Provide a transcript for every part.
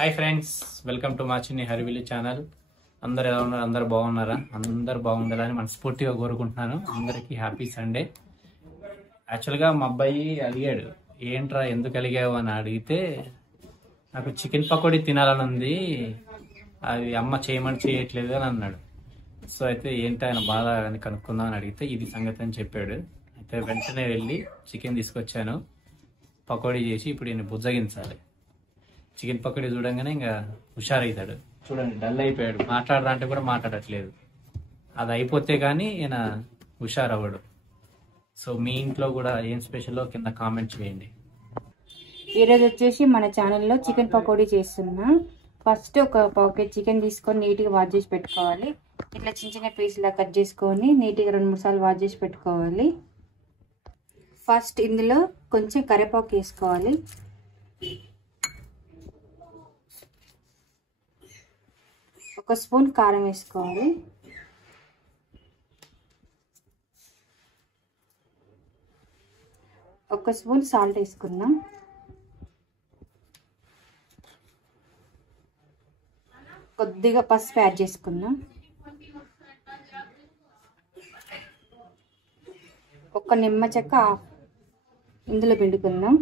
Hi friends, welcome to మా చిన్ని Harivilli channel. అందరు ఎలా ఉన్నారు? అందరు బాగున్నారా? అందరు బాగుండాలని మనస్ఫూర్తిగా కోరుకుంటున్నాను. అందరికీ హ్యాపీ సండే. యాక్చువల్గా మా అబ్బాయి అడిగాడు, ఏంట్రా ఎందుకు అలిగావు అని అడిగితే, నాకు చికెన్ పకోడీ తినాలని ఉంది, అది అమ్మ చేయమని చేయట్లేదు అని అన్నాడు. సో అయితే ఏంటి ఆయన బాధ అని కనుక్కుందాం అని అడిగితే ఇది సంగతి అని చెప్పాడు. అయితే వెంటనే వెళ్ళి చికెన్ తీసుకొచ్చాను, పకోడీ చేసి ఇప్పుడు ఈయన బుజ్జగించాలి. చికెన్ పకోడీ చూడంగానే ఇంకా హుషారవుతాడు. చూడండి, డల్ అయిపోయాడు, మాట్లాడరా అంటే కూడా మాట్లాడట్లేదు. అది అయిపోతే కానీ ఈయన హుషారవ్వడు. సో మీ ఇంట్లో కూడా ఏం స్పెషల్లో కింద కామెంట్ చేయండి. ఈరోజు వచ్చేసి మన ఛానల్లో చికెన్ పకోడీ చేస్తున్నా. ఫస్ట్ ఒక పాకెట్ చికెన్ తీసుకొని నీట్గా వాష్ చేసి పెట్టుకోవాలి. ఇట్లా చిన్న చిన్న పీసులా కట్ చేసుకొని నీట్గా 2-3 సార్లు వాష్ చేసి పెట్టుకోవాలి. ఫస్ట్ ఇందులో కొంచెం కరివేపాకు వేసుకోవాలి. ఒక స్పూన్ కారం వేసుకోవాలి. ఒక స్పూన్ సాల్ట్ వేసుకుందాం. కొద్దిగా పసుపు యాడ్ చేసుకుందాం. ఒక నిమ్మ చెక్క ఇందులో పిండుకుందాం.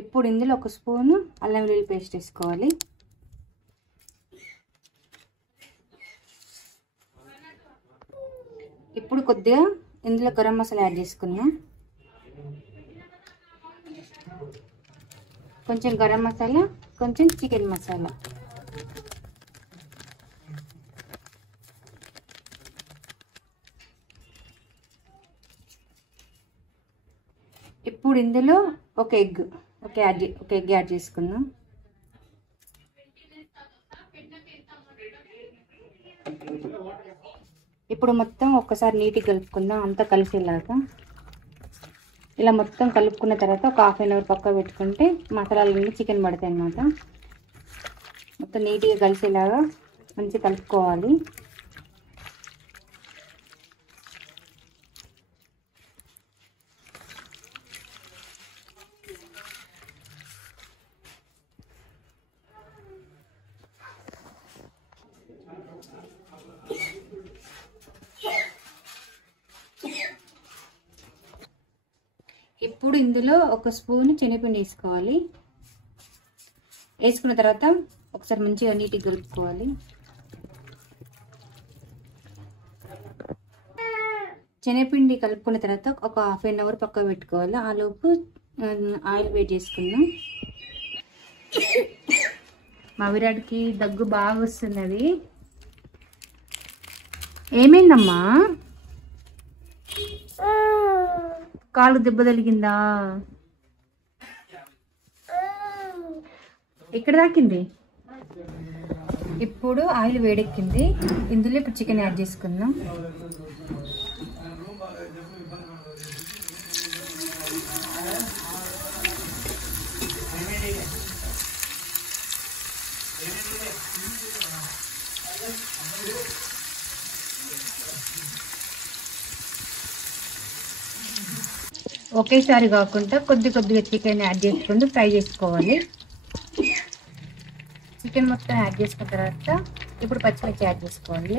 ఇప్పుడు ఇందులో ఒక స్పూను అల్లం వెల్లుల్లి పేస్ట్ వేసుకోవాలి. ఇప్పుడు కొద్దిగా ఇందులో గరం మసాలా యాడ్ చేసుకుందాం. కొంచెం గరం మసాలా, కొంచెం చికెన్ మసాలా. ఇప్పుడు ఇందులో ఒక ఎగ్ యాడ్ చేసుకుందాం. ఇప్పుడు మొత్తం ఒక్కసారి నీట్గా కలుపుకుందాం, అంతా కలిసేలాగా. ఇలా మొత్తం కలుపుకున్న తర్వాత ఒక ½ గంట పక్క పెట్టుకుంటే మసాలాలన్నీ చికెన్ పడతాయి అన్నమాట. మొత్తం నీట్గా కలిసేలాగా మంచిగా కలుపుకోవాలి. ఇప్పుడు ఇందులో ఒక స్పూన్ శనగపిండి వేసుకోవాలి. వేసుకున్న తర్వాత ఒకసారి మంచిగా నీట్గా కలుపుకోవాలి. శనగపిండి కలుపుకున్న తర్వాత ఒక ½ గంట పక్క పెట్టుకోవాలి. ఆ లోపు ఆయిల్ వేడి చేసుకుందాం. మా విరాట్కి దగ్గు బాగా వస్తున్నది. ఏమైందమ్మా? కాలు దెబ్బ తగిలిందా? ఎక్కడ తాకింది? ఇప్పుడు ఆయిల్ వేడెక్కింది. ఇందులో ఇప్పుడు చికెన్ యాడ్ చేసుకుందాం. ఒకేసారి కాకుండా కొద్దిగా చికెన్ యాడ్ చేసుకుంటూ ఫ్రై చేసుకోవాలి. చికెన్ మొత్తం యాడ్ చేసుకున్న తర్వాత ఇప్పుడు పచ్చిమిర్చి యాడ్ చేసుకోవాలి.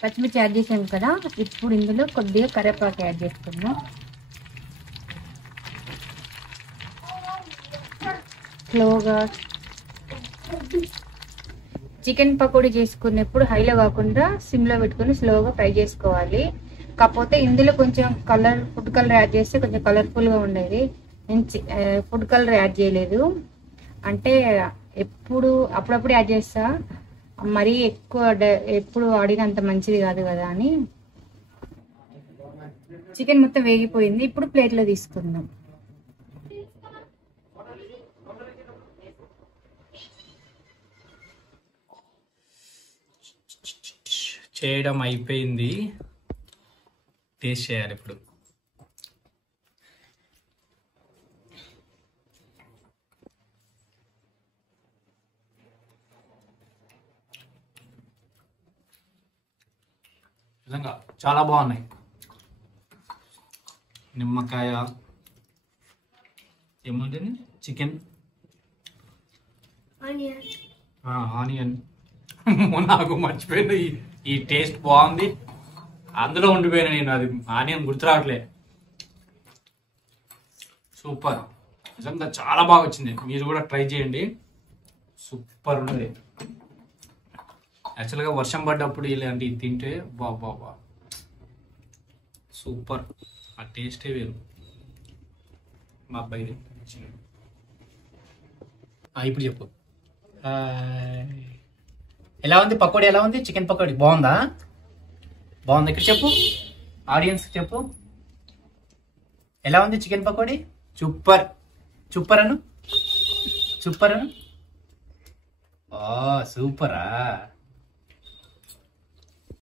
పచ్చిమిర్చి యాడ్ చేసాం కదా, ఇప్పుడు ఇందులో కొద్దిగా కరివేపాకు యాడ్ చేసుకుందాం. స్లోగా చికెన్ పకోడీ చేసుకున్నప్పుడు హైలో కాకుండా సిమ్లో పెట్టుకుని స్లోగా ఫ్రై చేసుకోవాలి. కాకపోతే ఇందులో కొంచెం ఫుడ్ కలర్ యాడ్ చేస్తే కొంచెం కలర్ఫుల్గా ఉండేది. నేను ఫుడ్ కలర్ యాడ్ చేయలేదు, అంటే అప్పుడప్పుడు యాడ్ చేస్తా, మరీ ఎక్కువ ఎప్పుడు వాడినంత మంచిది కాదు కదా అని. చికెన్ మొత్తం వేగిపోయింది. ఇప్పుడు ప్లేట్లో తీసుకుందాం. చేయడం అయిపోయింది, టేస్ట్ చేయాలి ఇప్పుడు. నిజంగా చాలా బాగున్నాయి. నిమ్మకాయ ఏముంది, చికెన్, ఆనియన్. నాకు మర్చిపోయింది, ఈ టేస్ట్ బాగుంది. అందులో ఉండిపోయినా నేను, అది ఆనియన్ గుర్తు రావట్లే. సూపర్, నిజంగా చాలా బాగా వచ్చింది. మీరు కూడా ట్రై చేయండి, సూపర్ ఉన్నది. యాక్చువల్గా వర్షం పడ్డప్పుడు ఇలాంటివి తింటే బాబా సూపర్, ఆ టేస్టే వేరు. మా అబ్బాయిది. ఇప్పుడు చెప్పు, ఎలా ఉంది పకోడీ? ఎలా ఉంది చికెన్ పకోడీ? బాగుందా? బాగుంది. ఇక్కడ చెప్పు, ఆడియన్స్ చెప్పు, ఎలా ఉంది చికెన్ పకోడీ? సూపర్, సూపర్ అను, సూపర్ అను. సూపరా?